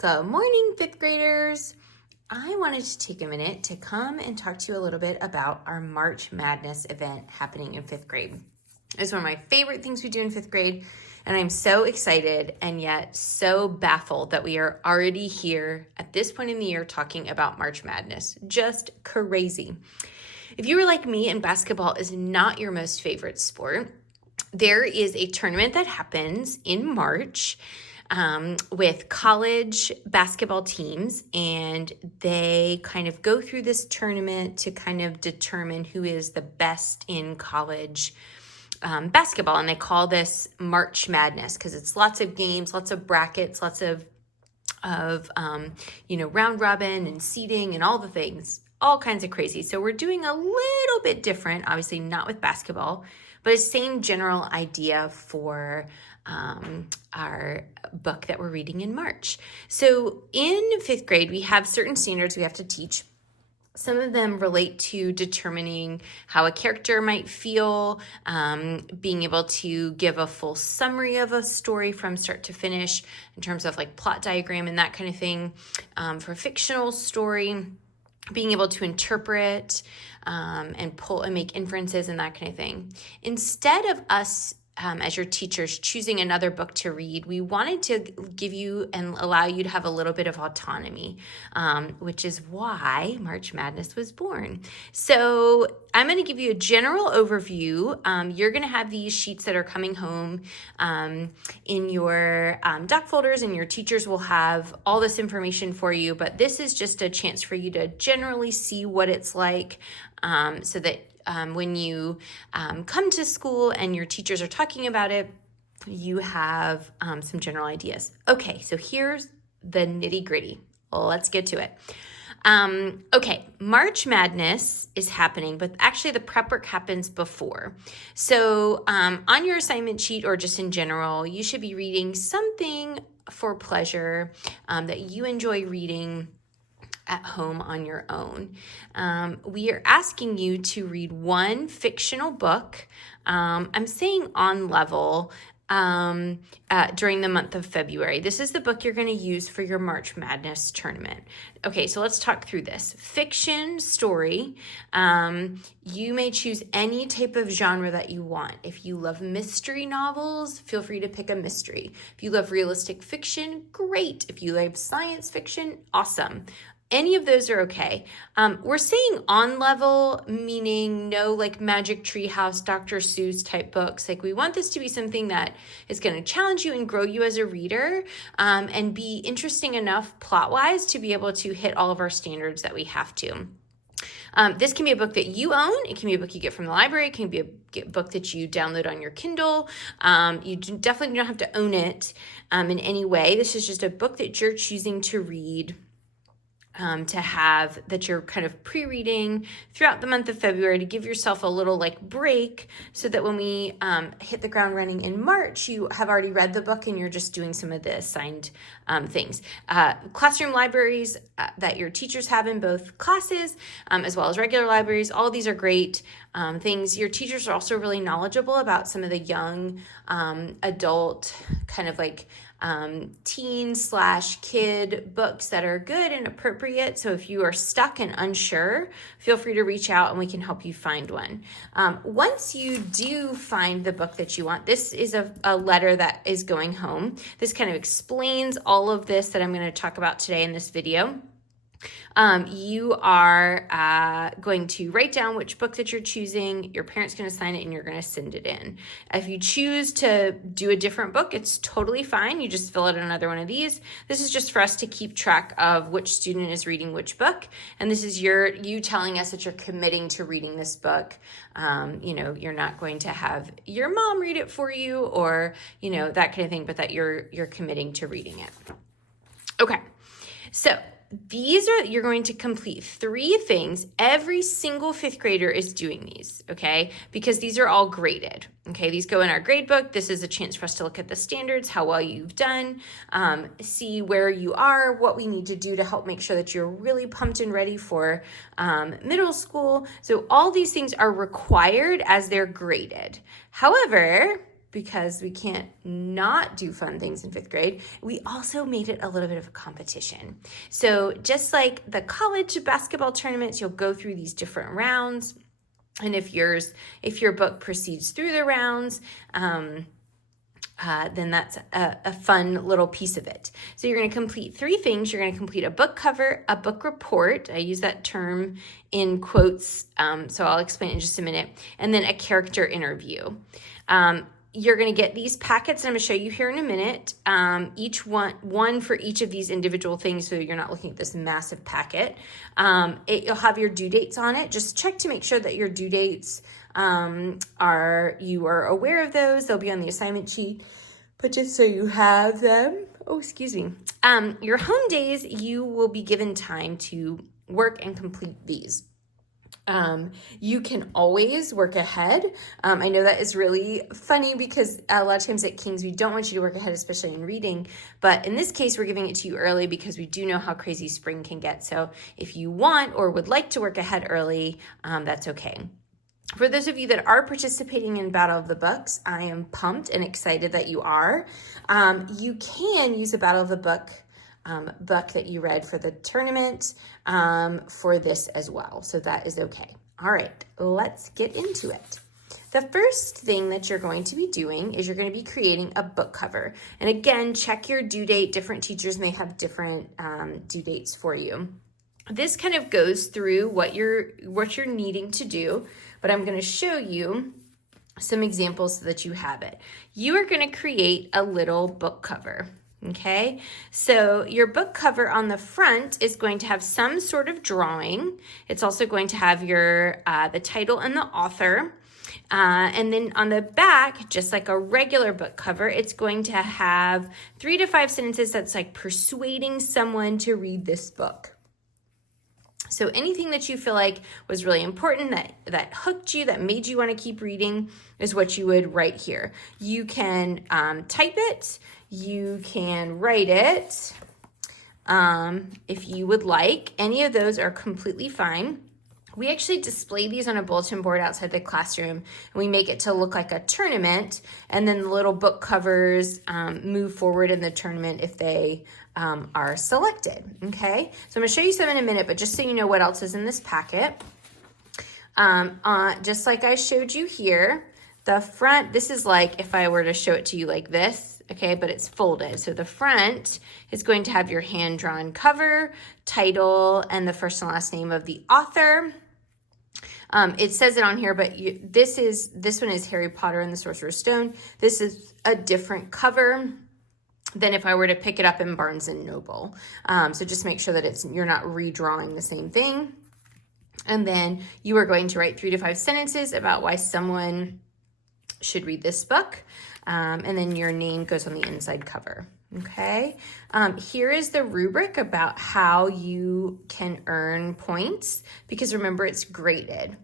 Good morning, fifth graders. I wanted to take a minute to come and talk to you a little bit about our March Madness event happening in fifth grade. It's one of my favorite things we do in fifth grade, and I'm so excited and yet so baffled that we are already here at this point in the year talking about March Madness. Just crazy. If you were like me and basketball is not your most favorite sport, there is a tournament that happens in March with college basketball teams, and they kind of go through this tournament to kind of determine who is the best in college basketball. And they call this March Madness because it's lots of games, lots of brackets, lots of round robin and seeding and all the things, all kinds of crazy. So we're doing a little bit different, obviously not with basketball, but a same general idea for our book that we're reading in March. So in fifth grade, we have certain standards we have to teach. Some of them relate to determining how a character might feel, being able to give a full summary of a story from start to finish in terms of like plot diagram and that kind of thing. For a fictional story, being able to interpret and pull and make inferences and that kind of thing. Instead of us as your teachers choosing another book to read, we wanted to give you and allow you to have a little bit of autonomy, which is why March Madness was born. So I'm going to give you a general overview. You're going to have these sheets that are coming home in your doc folders, and your teachers will have all this information for you, but this is just a chance for you to generally see what it's like so that when you come to school and your teachers are talking about it, you have some general ideas. Okay, so here's the nitty gritty. Let's get to it. Okay, March Madness is happening, but actually the prep work happens before. So on your assignment sheet or just in general, you should be reading something for pleasure that you enjoy reading at home on your own. We are asking you to read one fictional book. I'm saying on level during the month of February. This is the book you're going to use for your March Madness tournament. Okay, so let's talk through this. Fiction story. You may choose any type of genre that you want. If you love mystery novels, feel free to pick a mystery. If you love realistic fiction, great. If you love science fiction, awesome. Any of those are okay. We're saying on level, meaning no like Magic Tree House, Dr. Seuss type books. Like we want this to be something that is going to challenge you and grow you as a reader and be interesting enough plot-wise to be able to hit all of our standards that we have to. This can be a book that you own. It can be a book you get from the library. It can be a book that you download on your Kindle. You definitely don't have to own it in any way. This is just a book that you're choosing to read. To have that you're kind of pre-reading throughout the month of February to give yourself a little like break so that when we hit the ground running in March, you have already read the book and you're just doing some of the assigned things. Classroom libraries that your teachers have in both classes as well as regular libraries, all of these are great things. Your teachers are also really knowledgeable about some of the young adult kind of like teen/kid books that are good and appropriate. So if you are stuck and unsure, feel free to reach out and we can help you find one. Once you do find the book that you want, this is a letter that is going home. This kind of explains all of this that I'm going to talk about today in this video. You are going to write down which book that you're choosing. Your parent's going to sign it and you're going to send it in. If you choose to do a different book, it's totally fine. You just fill out another one of these. This is just for us to keep track of which student is reading which book. And this is you telling us that you're committing to reading this book. You're not going to have your mom read it for you or, that kind of thing, but that you're committing to reading it. Okay. So you're going to complete 3 things. Every single fifth grader is doing these, okay? Because these are all graded, okay? These go in our grade book. This is a chance for us to look at the standards, how well you've done, see where you are, what we need to do to help make sure that you're really pumped and ready for middle school. So all these things are required as they're graded. However, because we can't not do fun things in 5th grade, we also made it a little bit of a competition. So just like the college basketball tournaments, you'll go through these different rounds. And if your book proceeds through the rounds, then that's a fun little piece of it. So you're going to complete 3 things. You're going to complete a book cover, a book report. I use that term in quotes, so I'll explain it in just a minute. And then a character interview. You're going to get these packets, and I'm going to show you here in a minute. Each one for each of these individual things, so you're not looking at this massive packet. You'll have your due dates on it. Just check to make sure that your due dates you are aware of those. They'll be on the assignment sheet, but just so you have them. Oh, excuse me. Your home days, you will be given time to work and complete these. You can always work ahead. I know that is really funny because a lot of times at King's, we don't want you to work ahead, especially in reading. But in this case, we're giving it to you early because we do know how crazy spring can get. So if you want or would like to work ahead early, that's okay. For those of you that are participating in Battle of the Books, I am pumped and excited that you are. You can use a Battle of the Book that you read for the tournament for this as well. So that is okay. All right, let's get into it. The first thing that you're going to be doing is you're going to be creating a book cover. And again, check your due date. Different teachers may have different due dates for you. This kind of goes through what you're needing to do, but I'm going to show you some examples so that you have it. You are going to create a little book cover. Okay, so your book cover on the front is going to have some sort of drawing. It's also going to have your the title and the author. And then on the back, just like a regular book cover, it's going to have 3 to 5 sentences that's like persuading someone to read this book. So anything that you feel like was really important, that hooked you, that made you want to keep reading is what you would write here. You can type it, you can write it if you would like. Any of those are completely fine. We actually display these on a bulletin board outside the classroom, and we make it to look like a tournament, and then the little book covers move forward in the tournament if they are selected, okay? So I'm gonna show you some in a minute, but just so you know what else is in this packet. Just like I showed you here, the front, this is like if I were to show it to you like this, okay, but it's folded. So the front is going to have your hand-drawn cover, title, and the first and last name of the author. It says it on here, but this one is Harry Potter and the Sorcerer's Stone. This is a different cover than if I were to pick it up in Barnes & Noble. So just make sure that you're not redrawing the same thing. And then you are going to write 3 to 5 sentences about why someone should read this book. And then your name goes on the inside cover. Okay, here is the rubric about how you can earn points, because remember, it's graded.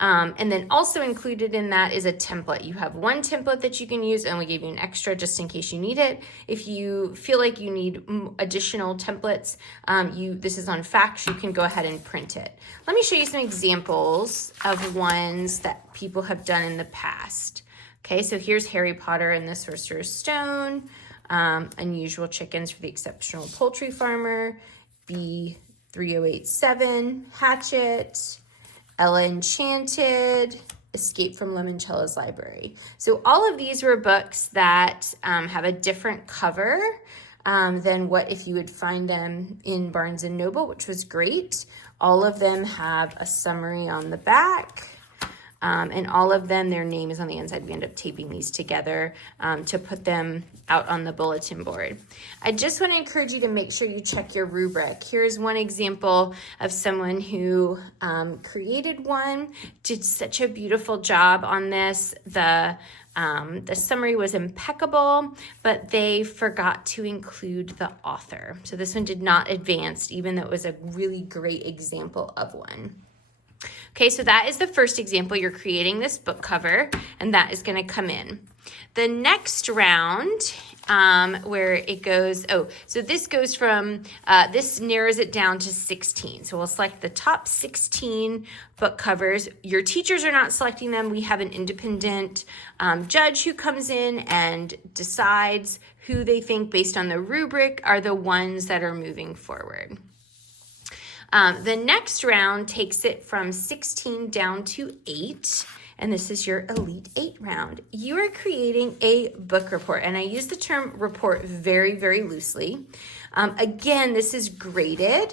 And then also included in that is a template. You have one template that you can use, and we gave you an extra just in case you need it. If you feel like you need additional templates, this is on Facts, you can go ahead and print it. Let me show you some examples of ones that people have done in the past. Okay, so here's Harry Potter and the Sorcerer's Stone. Unusual Chickens for the Exceptional Poultry Farmer, B3087, Hatchet, Ella Enchanted, Escape from Lemoncella's Library. So all of these were books that have a different cover than what if you would find them in Barnes & Noble, which was great. All of them have a summary on the back. And all of them, their name is on the inside. We end up taping these together to put them out on the bulletin board. I just want to encourage you to make sure you check your rubric. Here's one example of someone who created one, did such a beautiful job on this. The summary was impeccable, but they forgot to include the author. So this one did not advance, even though it was a really great example of one. Okay, so that is the first example. You're creating this book cover, and that is going to come in. The next round, where it goes, so this goes from, this narrows it down to 16. So we'll select the top 16 book covers. Your teachers are not selecting them. We have an independent judge who comes in and decides who they think, based on the rubric, are the ones that are moving forward. The next round takes it from 16 down to 8. And this is your Elite 8 round. You are creating a book report, and I use the term report very, very loosely. Again, this is graded.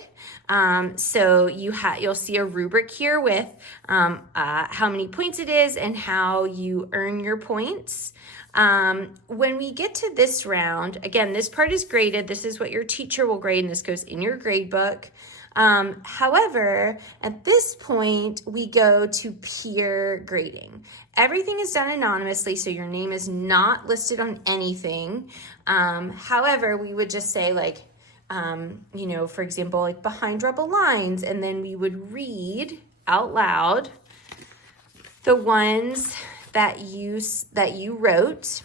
So you'll see a rubric here with how many points it is and how you earn your points. When we get to this round, again, this part is graded. This is what your teacher will grade, and this goes in your grade book. However, at this point, we go to peer grading. Everything is done anonymously, so your name is not listed on anything. However, we would just say, like, for example, like Behind Rebel Lines, and then we would read out loud the ones that you wrote,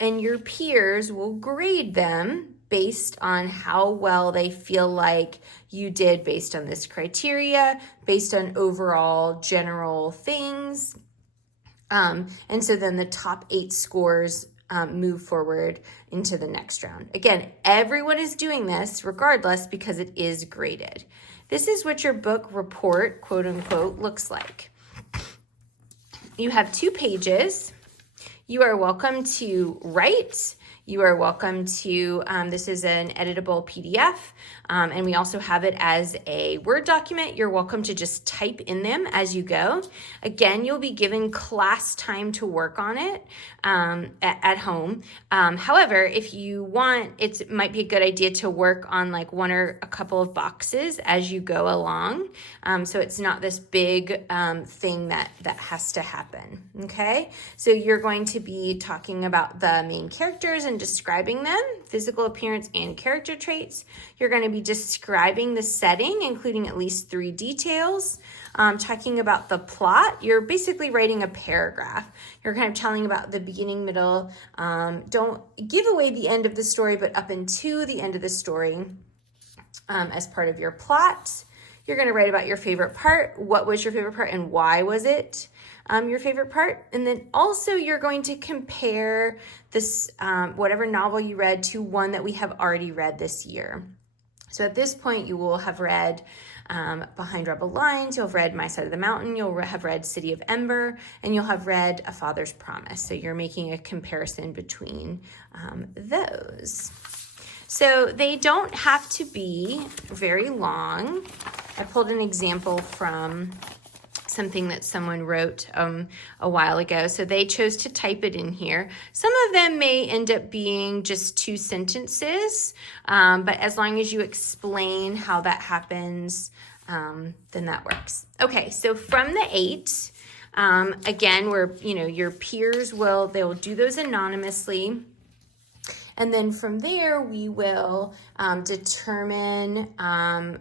and your peers will grade them based on how well they feel like you did, based on this criteria, based on overall general things. And so then the top 8 scores move forward into the next round. Again, everyone is doing this regardless because it is graded. This is what your book report, quote unquote, looks like. You have 2 pages. You are welcome to write. You are welcome to, this is an editable PDF, and we also have it as a Word document. You're welcome to just type in them as you go. Again, you'll be given class time to work on it at home. However, if you want, it might be a good idea to work on like one or a couple of boxes as you go along. So it's not this big thing that has to happen, okay? So you're going to be talking about the main characters and describing them, physical appearance and character traits. You're going to be describing the setting, including at least 3 details. Talking about the plot. You're basically writing a paragraph. You're kind of telling about the beginning, middle. Don't give away the end of the story, but up into the end of the story as part of your plot. You're going to write about your favorite part. What was your favorite part and why was it your favorite part? And then also you're going to compare this, whatever novel you read, to one that we have already read this year. So at this point, you will have read Behind Rebel Lines, you'll have read My Side of the Mountain, you'll have read City of Ember, and you'll have read A Father's Promise. So you're making a comparison between those. So they don't have to be very long. I pulled an example from something that someone wrote a while ago. So they chose to type it in here. Some of them may end up being just 2 sentences, but as long as you explain how that happens, then that works. Okay, so from the 8, again, your peers they'll do those anonymously. And then from there, we will determine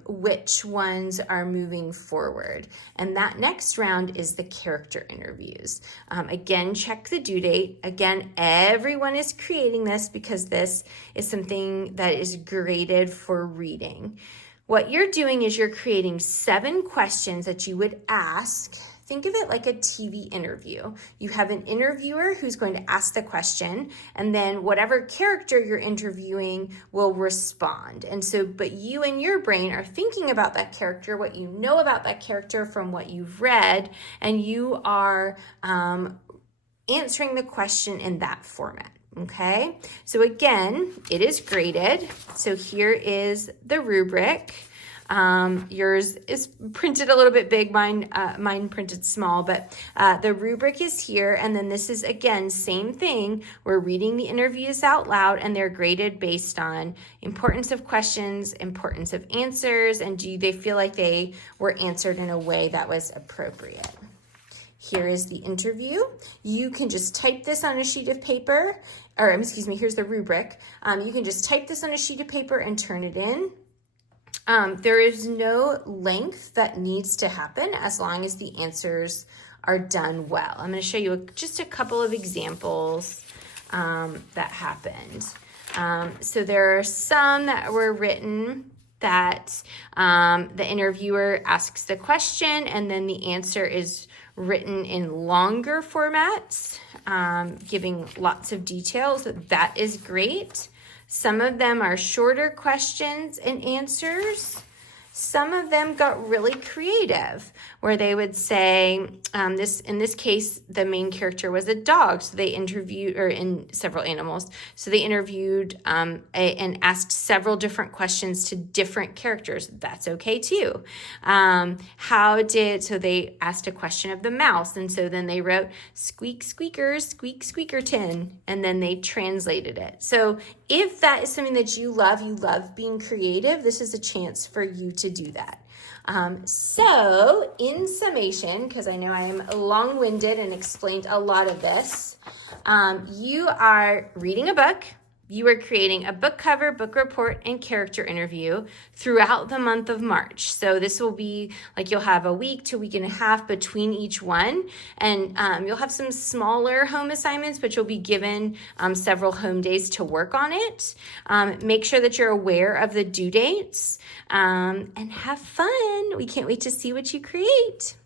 which ones are moving forward. And that next round is the character interviews. Again, check the due date. Again, everyone is creating this because this is something that is graded for reading. What you're doing is you're creating 7 questions that you would ask. Think of it like a TV interview. You have an interviewer who's going to ask the question, and then whatever character you're interviewing will respond. And so, but you and your brain are thinking about that character, what you know about that character from what you've read, and you are answering the question in that format. Okay, so again, it is graded. So here is the rubric. Yours is printed a little bit big, mine printed small, but the rubric is here. And then this is, again, same thing. We're reading the interviews out loud, and they're graded based on importance of questions, importance of answers, and do they feel like they were answered in a way that was appropriate. Here is the interview. You can just type this on a sheet of paper, or excuse me, here's the rubric. You can just type this on a sheet of paper and turn it in. There is no length that needs to happen as long as the answers are done well. I'm going to show you just a couple of examples that happened. So there are some that were written that the interviewer asks the question and then the answer is written in longer formats, giving lots of details. That is great. Some of them are shorter questions and answers. Some of them got really creative, where they would say, in this case, the main character was a dog, so they interviewed, or in several animals, so they interviewed and asked several different questions to different characters. That's okay too. So they asked a question of the mouse, and so then they wrote, squeak squeakers, squeak squeakerton, and then they translated it. So if that is something that you love being creative, this is a chance for you to do that. So in summation, because I know I am long-winded and explained a lot of this, you are reading a book. You are creating a book cover, book report, and character interview throughout the month of March. So this will be like you'll have a week to a week and a half between each one. And you'll have some smaller home assignments, but you'll be given several home days to work on it. Make sure that you're aware of the due dates and have fun. We can't wait to see what you create.